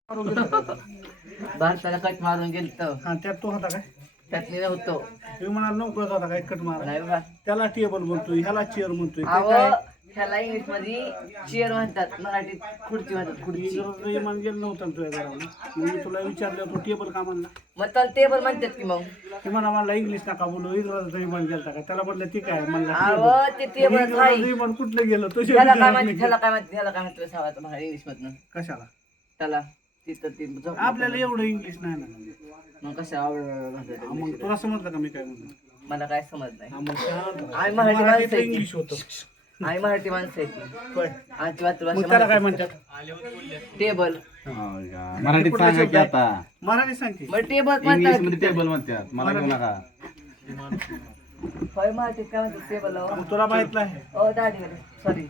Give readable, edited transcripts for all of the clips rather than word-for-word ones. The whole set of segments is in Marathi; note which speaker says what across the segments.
Speaker 1: भारताला कट मारून गेलतो.
Speaker 2: हा त्यात तो होता काय
Speaker 1: त्यात मी नव्हतो.
Speaker 2: मी म्हणाल नोकरच होता काय कट मारा
Speaker 1: नाही बाबा.
Speaker 2: त्याला टेबल म्हणतोय ह्याला चेअर म्हणतोय ते
Speaker 1: अहो
Speaker 2: काय
Speaker 1: ह्याला इंग्लिश मध्ये चेअर म्हणतात, मराठीत खुर्ची म्हणतात. खुर्ची
Speaker 2: इमान गेलं नव्हतं तुझ्या घराला मग मी तुला विचारलं तू टेबल का म्हणला
Speaker 1: मग त्याला टेबल म्हणतात की मग.
Speaker 2: ते म्हणा मला इंग्लिश नका बोलू इंग्रजाचा इमान गेलता का त्याला म्हटलं ठीक आहे म्हणला
Speaker 1: अहो ते टेबल आहे.
Speaker 2: इमान कुठलं गेलं तो
Speaker 1: ह्याला काय म्हणते, ह्याला काय म्हणते, ह्याला काय म्हणते सांगा तुम्हाला इंग्लिश मधनं.
Speaker 2: कशाला
Speaker 1: त्याला तिथं ती झोप-
Speaker 2: आपल्याला एवढं इंग्लिश नाही ना
Speaker 1: मग कसं आवड
Speaker 2: मग तुला समजलं का मी काय म्हणतो
Speaker 1: मला काय समज नाही.
Speaker 2: हा, मग शांत राहा.
Speaker 1: आम्ही मराठी
Speaker 2: मराठीत
Speaker 1: माणसं आहे ती.
Speaker 2: इंग्लिश होतं
Speaker 1: आम्ही मराठी माणसं आहे ती.
Speaker 2: होय.
Speaker 1: आमची
Speaker 2: मग त्याला काय
Speaker 1: मातृभाषा
Speaker 2: म्हणतात
Speaker 1: टेबल.
Speaker 3: मराठीत सांगा की आता
Speaker 2: मराठी सांगते
Speaker 1: मग टेबल
Speaker 3: इंग्लिश
Speaker 1: म्हणतात.
Speaker 3: मध्ये टेबल म्हणतात मला घेऊ नका.
Speaker 1: होय मराठीत काय म्हणतात टेबल.
Speaker 2: मग तुला माहित आहे
Speaker 1: ओ दाढी सॉरी.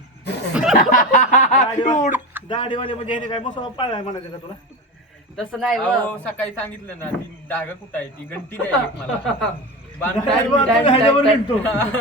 Speaker 2: दाढीवाले म्हणजे ह्याने काय मस्त पाळाय म्हणायचं का तुला
Speaker 1: तसं नाही हो.
Speaker 4: अहो, सकाळी सांगितलं ना ती डागा कुठं आहे ती घंटी द्या एक मला
Speaker 2: ह्याच्यावर निघतो.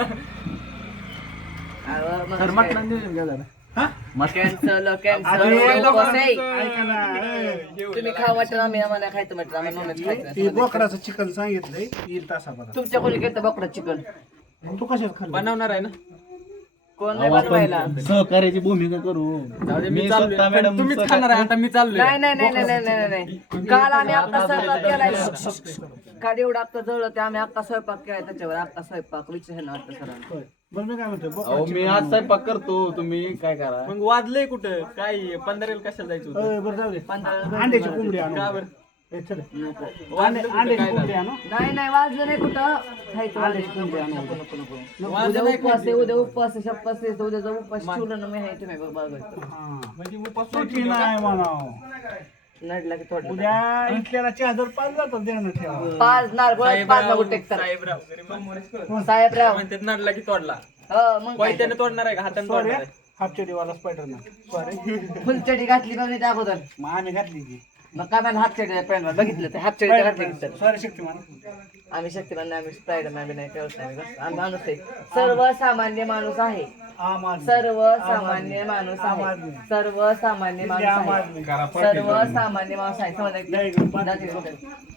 Speaker 2: हा?
Speaker 1: कॅन्सल
Speaker 2: अरे,
Speaker 1: कॅन्सल.
Speaker 2: ऐका ना, ए.
Speaker 1: तुम्ही खा वाटलं आम्ही आम्हाला खायचं म्हटलं आम्ही नॉनव्हेज
Speaker 2: ते
Speaker 1: खायचं.
Speaker 2: बोकडाचं चिकन सांगितलंय येईल तासाभरात
Speaker 1: तुमच्या कोणी केलं बकरा चिकन.
Speaker 2: तू कशात खाल्लं
Speaker 4: बनवणार आहे ना
Speaker 1: कोण नाही बनवायला.
Speaker 3: सहकार्याची भूमिका करू.
Speaker 4: जाऊ दे,
Speaker 3: मी
Speaker 4: मी
Speaker 3: स्वतः
Speaker 4: चाललोय
Speaker 3: मॅडम
Speaker 4: पण तुम्हीच
Speaker 3: सहकार्य-
Speaker 4: खाणार आहे आता मी चाललोय
Speaker 1: नाही नाही नाही नाही नाही नाही नाही. काल आम्ही अक्का स्वयंपाक केलाय. काल एवढं अक्का जवळ ते आम्ही अक्का स्वयंपाक केलाय त्याच्यावर अक्का स्वयंपाक विचार ना आता सरांना.
Speaker 2: होय. बरं मी काय म्हणतो
Speaker 3: अहो
Speaker 2: बोकडाचं
Speaker 3: मी आज स्वयंपाक करतो तुम्ही काय करा.
Speaker 4: मग वाजलंय कुठं काय पंधरेला कशाला जायचं होतं
Speaker 2: होय, बरं जाऊ दे
Speaker 1: 15
Speaker 2: अंड्याची कोंबडी आणू
Speaker 4: का बरं?
Speaker 2: ए, चल.
Speaker 4: वाजलं कुठं,
Speaker 2: अंड्याची
Speaker 4: काय
Speaker 2: कोंबडी
Speaker 4: झालं?
Speaker 2: आणू
Speaker 1: नाही नाही वाजलं नाही कुठं खायचं
Speaker 2: अंड्याची
Speaker 1: वाजलं.
Speaker 2: कोंबडी आणू
Speaker 1: उद्या उपवास आहे, उद्या उपवास आहे, शपथ आहे, उद्याचा उपवास ठेवलं ना मी आहे तुम्ही बघायचं.
Speaker 2: हा.
Speaker 4: म्हणजे उपास
Speaker 2: सुट्टी नाही म्हणाव
Speaker 1: नडला की थोडं
Speaker 2: उद्या इथल्याला 4005 जातात द्यानं ठेवा
Speaker 1: पाच नारळ पाच लागू टेकतात.
Speaker 4: साहेबराव गरीब माणूस.
Speaker 1: साहेबराव
Speaker 4: म्हणतात नडला की तोडला
Speaker 1: हो मग काय.
Speaker 4: पैठ्याने तोडणार आहे का हाताने
Speaker 2: सॉरी
Speaker 4: तोडणार आहे?
Speaker 2: हाफचडीवाला स्पायडरमॅन सॉरी
Speaker 1: फुलचडी घातली बघ त्या अगोदर.
Speaker 2: मग आम्ही घातली की
Speaker 1: मग काय मला हाफ चडी पॅन्ट बघितलं ते हाफ चडी घातली की तर.
Speaker 2: सॉरी शक्तिमान
Speaker 1: आम्ही शक्तिमान नाही, आम्ही स्पायडरमॅन बी नाही कळत नाही बस. आम्ही माणूस आहे, सर्वसामान्य माणूस आहे.
Speaker 2: आम आदमी
Speaker 1: सर्वसामान्य माणूस आहे. सर्वसामान्य माणूस
Speaker 2: आम
Speaker 1: आहे.
Speaker 2: आदमी
Speaker 1: सर्वसामान्य माणूस आहे.
Speaker 2: नाही,
Speaker 1: समजा